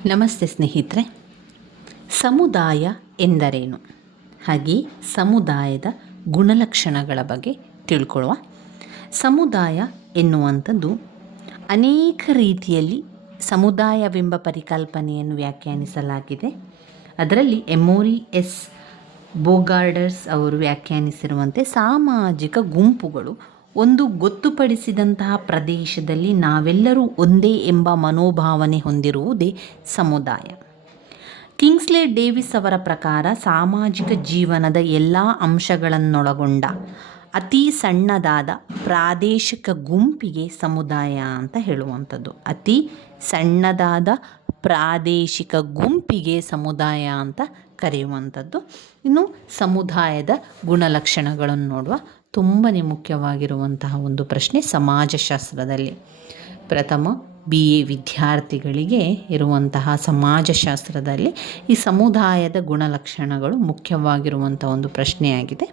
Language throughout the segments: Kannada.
ನಮಸ್ತೆ ಸ್ನೇಹಿತರೆ. ಸಮುದಾಯ ಎಂದರೇನು, ಹಾಗೆ ಸಮುದಾಯದ ಗುಣಲಕ್ಷಣಗಳ ಬಗ್ಗೆ ತಿಳ್ಕೊಳ್ಳುವ. ಸಮುದಾಯ ಎನ್ನುವಂಥದ್ದು ಅನೇಕ ರೀತಿಯಲ್ಲಿ ಸಮುದಾಯವೆಂಬ ಪರಿಕಲ್ಪನೆಯನ್ನು ವ್ಯಾಖ್ಯಾನಿಸಲಾಗಿದೆ. ಅದರಲ್ಲಿ ಎಮೋರಿ ಎಸ್ ಬೋಗಾರ್ಡರ್ಸ್ ಅವರು ವ್ಯಾಖ್ಯಾನಿಸಿರುವಂತೆ ಸಾಮಾಜಿಕ ಗುಂಪುಗಳು ಒಂದು ಗೊತ್ತುಪಡಿಸಿದಂತಹ ಪ್ರದೇಶದಲ್ಲಿ ನಾವೆಲ್ಲರೂ ಒಂದೇ ಎಂಬ ಮನೋಭಾವನೆ ಹೊಂದಿರುವುದೇ ಸಮುದಾಯ. ಕಿಂಗ್ಸ್ಲೆ ಡೇವಿಸ್ ಅವರ ಪ್ರಕಾರ ಸಾಮಾಜಿಕ ಜೀವನದ ಎಲ್ಲ ಅಂಶಗಳನ್ನೊಳಗೊಂಡ ಅತಿ ಸಣ್ಣದಾದ ಪ್ರಾದೇಶಿಕ ಗುಂಪಿಗೆ ಸಮುದಾಯ ಅಂತ ಹೇಳುವಂಥದ್ದು. ಅತಿ ಸಣ್ಣದಾದ ಪ್ರಾದೇಶಿಕ ಗುಂಪಿಗೆ ಸಮುದಾಯ ಅಂತ ಕರೆಯುವಂಥದ್ದು. ಇನ್ನು ಸಮುದಾಯದ ಗುಣಲಕ್ಷಣಗಳನ್ನು ನೋಡುವ. ತುಂಬನೇ ಮುಖ್ಯವಾಗಿರುವಂತಹ ಒಂದು ಪ್ರಶ್ನೆ ಸಮಾಜಶಾಸ್ತ್ರದಲ್ಲಿ. ಪ್ರಥಮ BA ವಿದ್ಯಾರ್ಥಿಗಳಿಗೆ ಇರುವಂತಹ ಸಮಾಜಶಾಸ್ತ್ರದಲ್ಲಿ ಈ ಸಮುದಾಯದ ಗುಣಲಕ್ಷಣಗಳು ಮುಖ್ಯವಾಗಿರುವಂಥ ಒಂದು ಪ್ರಶ್ನೆಯಾಗಿದೆ.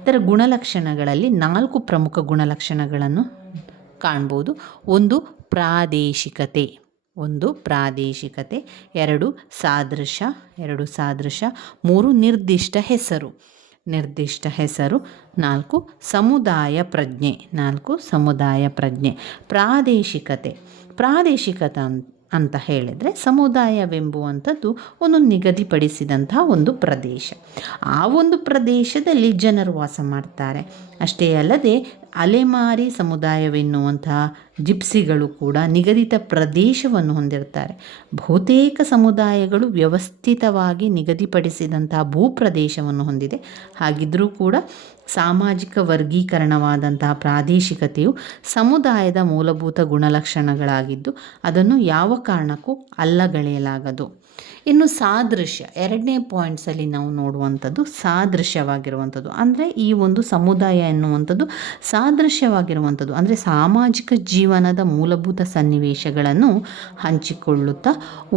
ಇದರ ಗುಣಲಕ್ಷಣಗಳಲ್ಲಿ 4 ಪ್ರಮುಖ ಗುಣಲಕ್ಷಣಗಳನ್ನು ಕಾಣ್ಬೋದು. ಒಂದು ಪ್ರಾದೇಶಿಕತೆ, 2 ಸಾದೃಶ್ಯ, 3 ನಿರ್ದಿಷ್ಟ ಹೆಸರು, 4 ಸಮುದಾಯ ಪ್ರಜ್ಞೆ. ಪ್ರಾದೇಶಿಕತೆ ಅಂತ ಹೇಳಿದರೆ ಸಮುದಾಯವೆಂಬುವಂಥದ್ದು ಒಂದು ನಿಗದಿಪಡಿಸಿದಂತಹ ಒಂದು ಪ್ರದೇಶ. ಆ ಒಂದು ಪ್ರದೇಶದಲ್ಲಿ ಜನರು ವಾಸ ಮಾಡ್ತಾರೆ. ಅಷ್ಟೇ ಅಲ್ಲದೆ ಅಲೆಮಾರಿ ಸಮುದಾಯವೆನ್ನುವಂತಹ ಜಿಪ್ಸಿಗಳು ಕೂಡ ನಿಗದಿತ ಪ್ರದೇಶವನ್ನು ಹೊಂದಿರ್ತಾರೆ. ಬಹುತೇಕ ಸಮುದಾಯಗಳು ವ್ಯವಸ್ಥಿತವಾಗಿ ನಿಗದಿಪಡಿಸಿದಂತಹ ಭೂಪ್ರದೇಶವನ್ನು ಹೊಂದಿದೆ. ಹಾಗಿದ್ದರೂ ಕೂಡ ಸಾಮಾಜಿಕ ವರ್ಗೀಕರಣವಾದಂತಹ ಪ್ರಾದೇಶಿಕತೆಯು ಸಮುದಾಯದ ಮೂಲಭೂತ ಗುಣಲಕ್ಷಣಗಳಾಗಿದ್ದು ಅದನ್ನು ಯಾವ ಕಾರಣಕ್ಕೂ ಅಲ್ಲಗಳೆಯಲಾಗದು. ಇನ್ನು ಸಾದೃಶ್ಯ, 2ನೇ ಪಾಯಿಂಟ್ಸಲ್ಲಿ ನಾವು ನೋಡುವಂಥದ್ದು ಸಾದೃಶ್ಯವಾಗಿರುವಂಥದ್ದು. ಅಂದರೆ ಈ ಒಂದು ಸಮುದಾಯ ಎನ್ನುವಂಥದ್ದು ಸಾದೃಶ್ಯವಾಗಿರುವಂಥದ್ದು. ಅಂದರೆ ಸಾಮಾಜಿಕ ಜೀವನದ ಮೂಲಭೂತ ಸನ್ನಿವೇಶಗಳನ್ನು ಹಂಚಿಕೊಳ್ಳುತ್ತಾ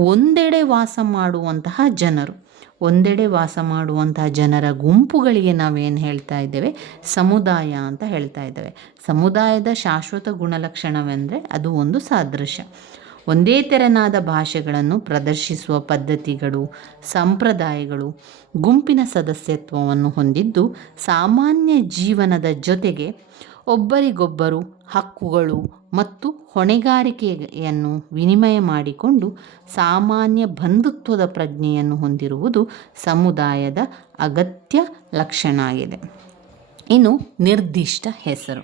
ಒಂದೆಡೆ ವಾಸ ಮಾಡುವಂತಹ ಜನರ ಗುಂಪುಗಳಿಗೆ ನಾವೇನು ಹೇಳ್ತಾ ಇದ್ದೇವೆ, ಸಮುದಾಯ ಅಂತ ಹೇಳ್ತಾ ಇದ್ದೇವೆ. ಸಮುದಾಯದ ಶಾಶ್ವತ ಗುಣಲಕ್ಷಣವೆಂದರೆ ಅದು ಒಂದು ಸಾದೃಶ್ಯ. ಒಂದೇ ತೆರನಾದ ಭಾಷೆಗಳನ್ನು ಪ್ರದರ್ಶಿಸುವ ಪದ್ಧತಿಗಳು, ಸಂಪ್ರದಾಯಗಳು, ಗುಂಪಿನ ಸದಸ್ಯತ್ವವನ್ನು ಹೊಂದಿದ್ದು ಸಾಮಾನ್ಯ ಜೀವನದ ಜೊತೆಗೆ ಒಬ್ಬರಿಗೊಬ್ಬರು ಹಕ್ಕುಗಳು ಮತ್ತು ಹೊಣೆಗಾರಿಕೆಯನ್ನು ವಿನಿಮಯ ಮಾಡಿಕೊಂಡು ಸಾಮಾನ್ಯ ಬಂಧುತ್ವದ ಪ್ರಜ್ಞೆಯನ್ನು ಹೊಂದಿರುವುದು ಸಮುದಾಯದ ಅಗತ್ಯ ಲಕ್ಷಣ ಆಗಿದೆ. ಇನ್ನು ನಿರ್ದಿಷ್ಟ ಹೆಸರು,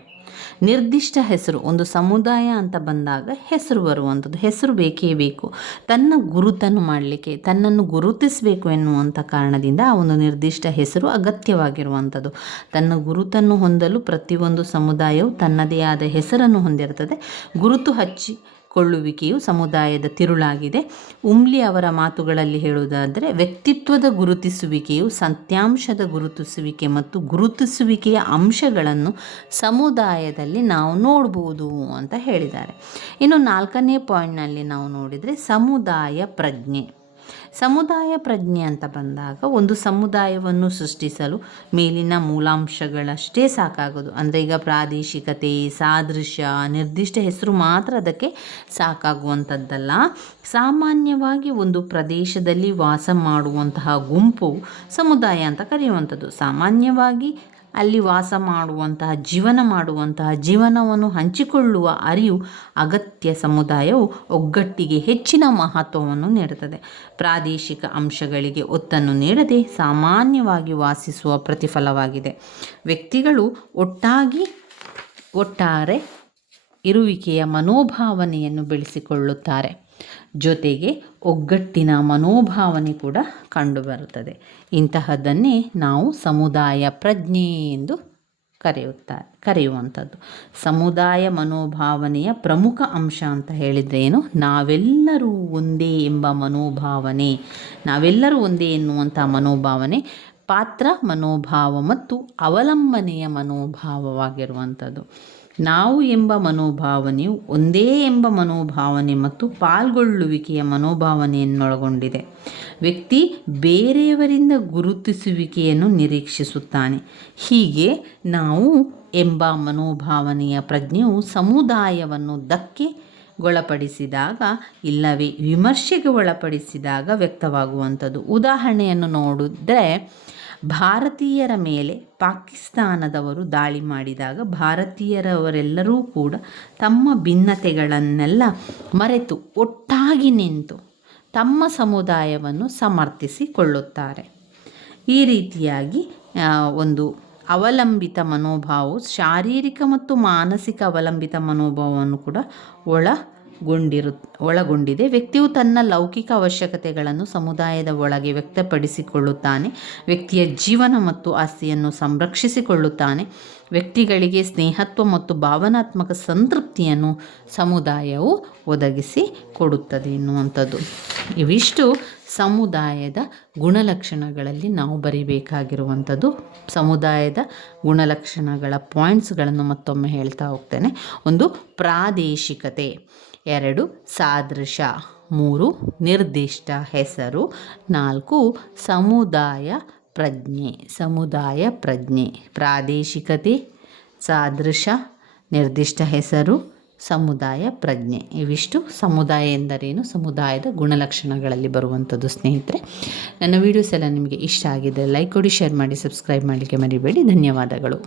ಒಂದು ಸಮುದಾಯ ಅಂತ ಬಂದಾಗ ಹೆಸರು ಬರುವಂಥದ್ದು. ಹೆಸರು ಬೇಕೇ ಬೇಕು. ತನ್ನ ಗುರುತನ್ನು ಮಾಡಲಿಕ್ಕೆ, ತನ್ನನ್ನು ಗುರುತಿಸಬೇಕು ಎನ್ನುವಂಥ ಕಾರಣದಿಂದ ಆ ಒಂದು ನಿರ್ದಿಷ್ಟ ಹೆಸರು ಅಗತ್ಯವಾಗಿರುವಂಥದ್ದು. ತನ್ನ ಗುರುತನ್ನು ಹೊಂದಲು ಪ್ರತಿಯೊಂದು ಸಮುದಾಯವು ತನ್ನದೇ ಆದ ಹೆಸರನ್ನು ಹೊಂದಿರುತ್ತದೆ. ಗುರುತು ಹಚ್ಚಿಕೊಳ್ಳುವಿಕೆಯು ಸಮುದಾಯದ ತಿರುಳಾಗಿದೆ. ಉಮ್ಲಿ ಅವರ ಮಾತುಗಳಲ್ಲಿ ಹೇಳುವುದಾದರೆ ವ್ಯಕ್ತಿತ್ವದ ಗುರುತಿಸುವಿಕೆಯು ಸತ್ಯಾಂಶದ ಗುರುತಿಸುವಿಕೆ ಮತ್ತು ಗುರುತಿಸುವಿಕೆಯ ಅಂಶಗಳನ್ನು ಸಮುದಾಯದಲ್ಲಿ ನಾವು ನೋಡ್ಬೋದು ಅಂತ ಹೇಳಿದ್ದಾರೆ. ಇನ್ನು 4ನೇ ಪಾಯಿಂಟ್ನಲ್ಲಿ ನಾವು ನೋಡಿದರೆ ಸಮುದಾಯ ಪ್ರಜ್ಞೆ ಅಂತ ಬಂದಾಗ ಒಂದು ಸಮುದಾಯವನ್ನು ಸೃಷ್ಟಿಸಲು ಮೇಲಿನ ಮೂಲಾಂಶಗಳಷ್ಟೇ ಸಾಕಾಗೋದು. ಅಂದರೆ ಈಗ ಪ್ರಾದೇಶಿಕತೆ, ಸಾದೃಶ್ಯ, ನಿರ್ದಿಷ್ಟ ಹೆಸರು ಮಾತ್ರ ಅದಕ್ಕೆ ಸಾಕಾಗುವಂಥದ್ದಲ್ಲ. ಸಾಮಾನ್ಯವಾಗಿ ಒಂದು ಪ್ರದೇಶದಲ್ಲಿ ವಾಸ ಮಾಡುವಂತಹ ಗುಂಪು ಸಮುದಾಯ ಅಂತ ಕರೆಯುವಂಥದ್ದು. ಸಾಮಾನ್ಯವಾಗಿ ಅಲ್ಲಿ ವಾಸ ಮಾಡುವಂತಹ, ಜೀವನವನ್ನು ಹಂಚಿಕೊಳ್ಳುವ ಅರಿವು ಅಗತ್ಯ. ಸಮುದಾಯವು ಒಗ್ಗಟ್ಟಿಗೆ ಹೆಚ್ಚಿನ ಮಹತ್ವವನ್ನು ನೀಡುತ್ತದೆ. ಪ್ರಾದೇಶಿಕ ಅಂಶಗಳಿಗೆ ಒತ್ತನ್ನು ನೀಡದೆ ಸಾಮಾನ್ಯವಾಗಿ ವಾಸಿಸುವ ಪ್ರತಿಫಲವಾಗಿದೆ. ವ್ಯಕ್ತಿಗಳು ಒಟ್ಟಾರೆ ಇರುವಿಕೆಯ ಮನೋಭಾವನೆಯನ್ನು ಬೆಳೆಸಿಕೊಳ್ಳುತ್ತಾರೆ. ಜೊತೆಗೆ ಒಗ್ಗಟ್ಟಿನ ಮನೋಭಾವನೆ ಕೂಡ ಕಂಡುಬರುತ್ತದೆ. ಇಂತಹದ್ದನ್ನೇ ನಾವು ಸಮುದಾಯ ಪ್ರಜ್ಞೆ ಎಂದು ಕರೆಯುವಂಥದ್ದು. ಸಮುದಾಯ ಮನೋಭಾವನೆಯ ಪ್ರಮುಖ ಅಂಶ ಅಂತ ಹೇಳಿದರೆ ಏನು? ನಾವೆಲ್ಲರೂ ಒಂದೇ ಎಂಬ ಮನೋಭಾವನೆ, ನಾವೆಲ್ಲರೂ ಒಂದೇ ಎನ್ನುವಂಥ ಮನೋಭಾವನೆ ಪಾತ್ರ ಮನೋಭಾವ ಮತ್ತು ಅವಲಂಬನೆಯ ಮನೋಭಾವವಾಗಿರುವಂಥದ್ದು. ನಾವು ಎಂಬ ಮನೋಭಾವನೆಯು ಒಂದೇ ಎಂಬ ಮನೋಭಾವನೆ ಮತ್ತು ಪಾಲ್ಗೊಳ್ಳುವಿಕೆಯ ಮನೋಭಾವನೆಯನ್ನೊಳಗೊಂಡಿದೆ. ವ್ಯಕ್ತಿ ಬೇರೆಯವರಿಂದ ಗುರುತಿಸುವಿಕೆಯನ್ನು ನಿರೀಕ್ಷಿಸುತ್ತಾನೆ. ಹೀಗೆ ನಾವು ಎಂಬ ಮನೋಭಾವನೆಯ ಪ್ರಜ್ಞೆಯು ಸಮುದಾಯವನ್ನು ಧಕ್ಕೆ ಗೊಳಪಡಿಸಿದಾಗ ಇಲ್ಲವೇ ವಿಮರ್ಶೆಗೆ ಒಳಪಡಿಸಿದಾಗ ವ್ಯಕ್ತವಾಗುವಂಥದ್ದು. ಉದಾಹರಣೆಯನ್ನು ನೋಡಿದ್ರೆ, ಭಾರತೀಯರ ಮೇಲೆ ಪಾಕಿಸ್ತಾನದವರು ದಾಳಿ ಮಾಡಿದಾಗ ಭಾರತೀಯರವರೆಲ್ಲರೂ ಕೂಡ ತಮ್ಮ ಭಿನ್ನತೆಗಳನ್ನೆಲ್ಲ ಮರೆತು ಒಟ್ಟಾಗಿ ನಿಂತು ತಮ್ಮ ಸಮುದಾಯವನ್ನು ಸಮರ್ಥಿಸಿಕೊಳ್ಳುತ್ತಾರೆ. ಈ ರೀತಿಯಾಗಿ ಒಂದು ಅವಲಂಬಿತ ಮನೋಭಾವವು ಶಾರೀರಿಕ ಮತ್ತು ಮಾನಸಿಕ ಅವಲಂಬಿತ ಮನೋಭಾವವನ್ನು ಕೂಡ ಒಳಗೊಂಡಿದೆ. ವ್ಯಕ್ತಿಯು ತನ್ನ ಲೌಕಿಕ ಅವಶ್ಯಕತೆಗಳನ್ನು ಸಮುದಾಯದ ಒಳಗೆ ವ್ಯಕ್ತಪಡಿಸಿಕೊಳ್ಳುತ್ತಾನೆ. ವ್ಯಕ್ತಿಯ ಜೀವನ ಮತ್ತು ಆಸ್ತಿಯನ್ನು ಸಂರಕ್ಷಿಸಿಕೊಳ್ಳುತ್ತಾನೆ. ವ್ಯಕ್ತಿಗಳಿಗೆ ಸ್ನೇಹತ್ವ ಮತ್ತು ಭಾವನಾತ್ಮಕ ಸಂತೃಪ್ತಿಯನ್ನು ಸಮುದಾಯವು ಒದಗಿಸಿ ಕೊಡುತ್ತದೆ ಎನ್ನುವಂಥದ್ದು. ಇವಿಷ್ಟು ಸಮುದಾಯದ ಗುಣಲಕ್ಷಣಗಳಲ್ಲಿ ನಾವು ಬರೀಬೇಕಾಗಿರುವಂಥದ್ದು. ಸಮುದಾಯದ ಗುಣಲಕ್ಷಣಗಳ ಪಾಯಿಂಟ್ಸ್ಗಳನ್ನು ಮತ್ತೊಮ್ಮೆ ಹೇಳ್ತಾ ಹೋಗ್ತೇನೆ. 1, ಪ್ರಾದೇಶಿಕತೆ. 2, ಸಾದೃಶ. 3, ನಿರ್ದಿಷ್ಟ ಹೆಸರು. 4, ಸಮುದಾಯ ಪ್ರಜ್ಞೆ. ಪ್ರಾದೇಶಿಕತೆ, ಸಾದೃಶ, ನಿರ್ದಿಷ್ಟ ಹೆಸರು, ಸಮುದಾಯ ಪ್ರಜ್ಞೆ. ಇವಿಷ್ಟು ಸಮುದಾಯ ಎಂದರೇನು, ಸಮುದಾಯದ ಗುಣಲಕ್ಷಣಗಳಲ್ಲಿ ಬರುವಂಥದ್ದು. ಸ್ನೇಹಿತರೆ, ನನ್ನ ವೀಡಿಯೋಸ್ ಎಲ್ಲ ನಿಮಗೆ ಇಷ್ಟ ಆಗಿದೆ ಲೈಕ್ ಕೊಡಿ, ಶೇರ್ ಮಾಡಿ, ಸಬ್ಸ್ಕ್ರೈಬ್ ಮಾಡಲಿಕ್ಕೆ ಮರಿಬೇಡಿ. ಧನ್ಯವಾದಗಳು.